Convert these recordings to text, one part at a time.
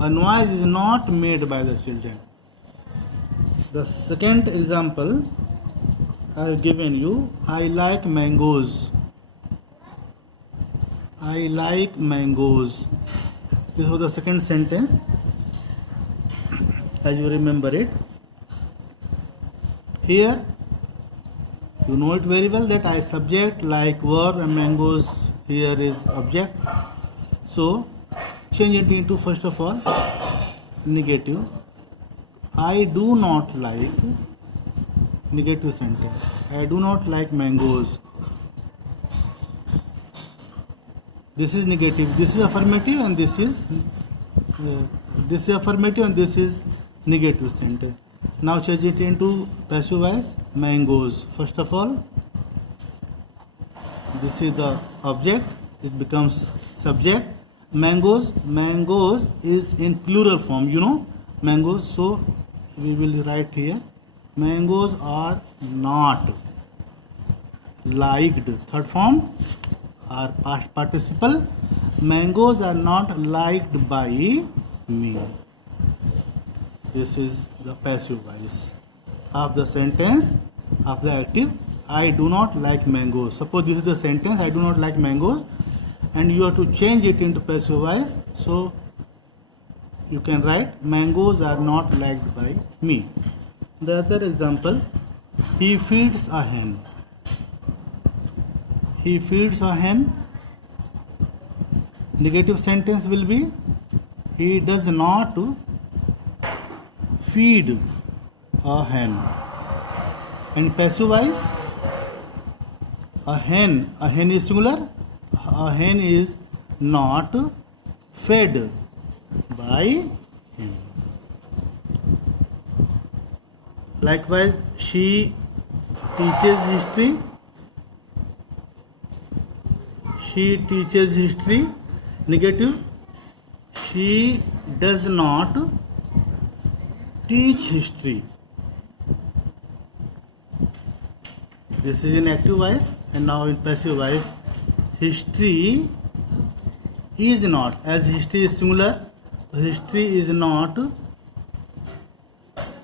A noise is not made by the children. The second example I have given you, I like mangoes. I like mangoes. This was the second sentence, as you remember it. Here, you know it very well that I subject, like verb, and mangoes here is object. So, change it into, first of all, negative. I do not like, negative sentence. I do not like mangoes. This is negative. This is affirmative, and this is affirmative, and this is negative sentence. Now change it into passive voice. Mangoes. First of all, this is the object. It becomes subject. Mangoes. Mangoes is in plural form. You know mangoes. So we will write here. Mangoes are not liked. Third form are past participle. Mangoes are not liked by me. This is the passive voice of the sentence of the active. I do not like mangoes. Suppose this is the sentence, I do not like mangoes, and you have to change it into passive voice. So you can write, mangoes are not liked by me. The other example, he feeds a hen. He feeds a hen. Negative sentence will be, he does not feed a hen. And passive voice, a hen is singular. A hen is not fed by him. Likewise, she teaches history. She teaches history. Negative, she does not teach history. This is in active voice, and now in passive voice, history is not, as history is singular, history is not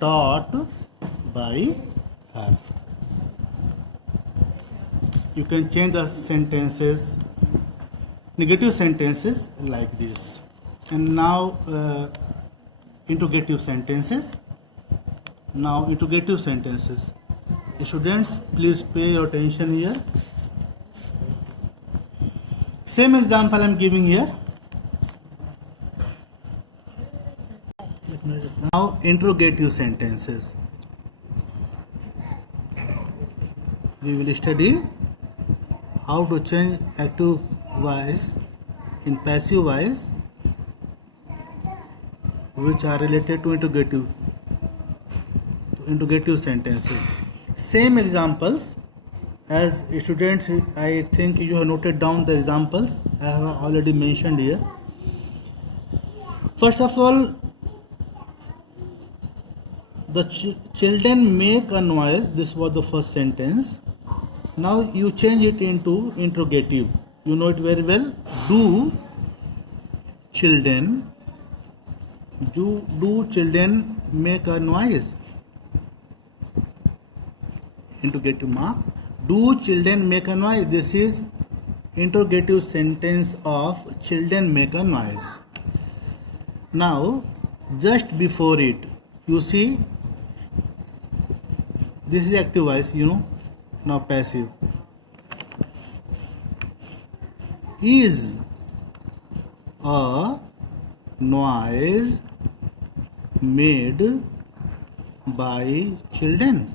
taught by her. You can change the sentences, negative sentences like this. And now interrogative sentences. Now interrogative sentences. Students, please pay your attention here. Same example I am giving here. Now interrogative sentences. We will study how to change active voice in passive voice which are related to interrogative sentences. Same examples as students, I think you have noted down the examples I have already mentioned here. First of all, the children make a noise. This was the first sentence. Now you change it into interrogative. You know it very well. Do children make a noise? Interrogative mark. Do children make a noise? This is interrogative sentence of children make a noise. Now, just before it, you see, this is active voice, you know. Now passive. Is a noise made by children?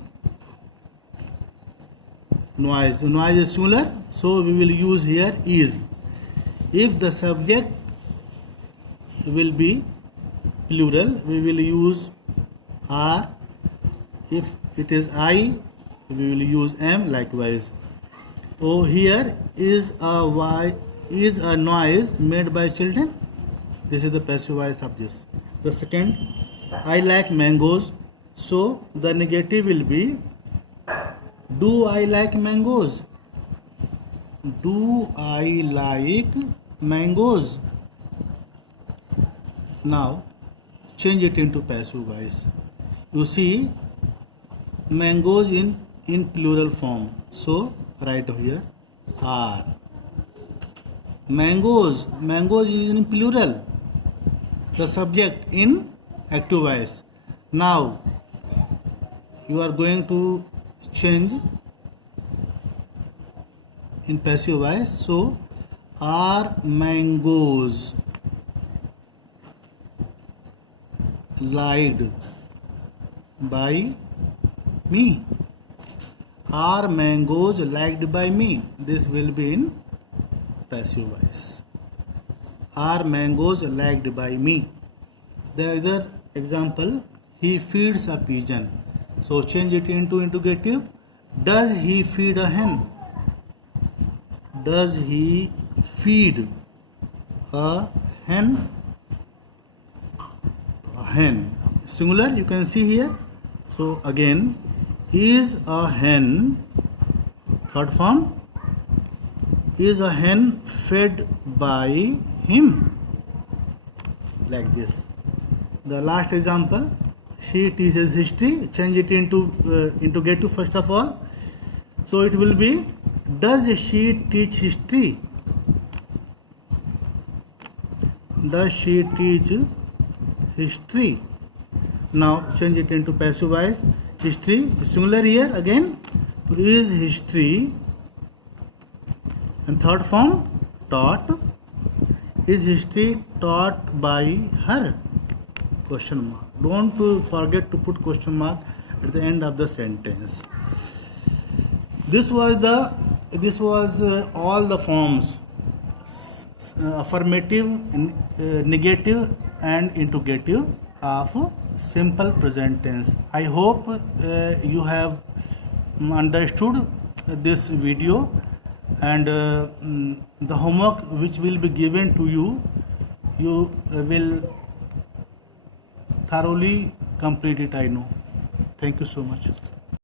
Noise is singular, so we will use here is. If the subject will be plural, we will use are. If it is I, we will use am. Likewise. So here is a noise made by children. This is the passive voice of this. The second, I like mangoes. So the negative will be, do I like mangoes? Do I like mangoes? Now change it into passive voice. You see mangoes in plural form, so write here are. Mangoes is in plural, the subject in active voice. Now you are going to change in passive voice, so are mangoes liked by me? Are mangoes liked by me? This will be in passive voice. Are mangoes liked by me? The other example, he feeds a pigeon. So change it into interrogative. Does he feed a hen? Does he feed a hen? A hen. Singular, you can see here. So again, is a hen, third form, is a hen fed by him? Like this. The last example, she teaches history. Change it into interrogative first of all. So it will be, does she teach history? Does she teach history? Now change it into passive voice. History, singular here again. Is history, and third form, taught. Is history taught by her? Question mark. Don't forget to put question mark at the end of the sentence. This was all the forms: affirmative, negative, and interrogative of simple present tense. I hope you have understood this video, and the homework which will be given to you, you will thoroughly complete it, I know. Thank you so much.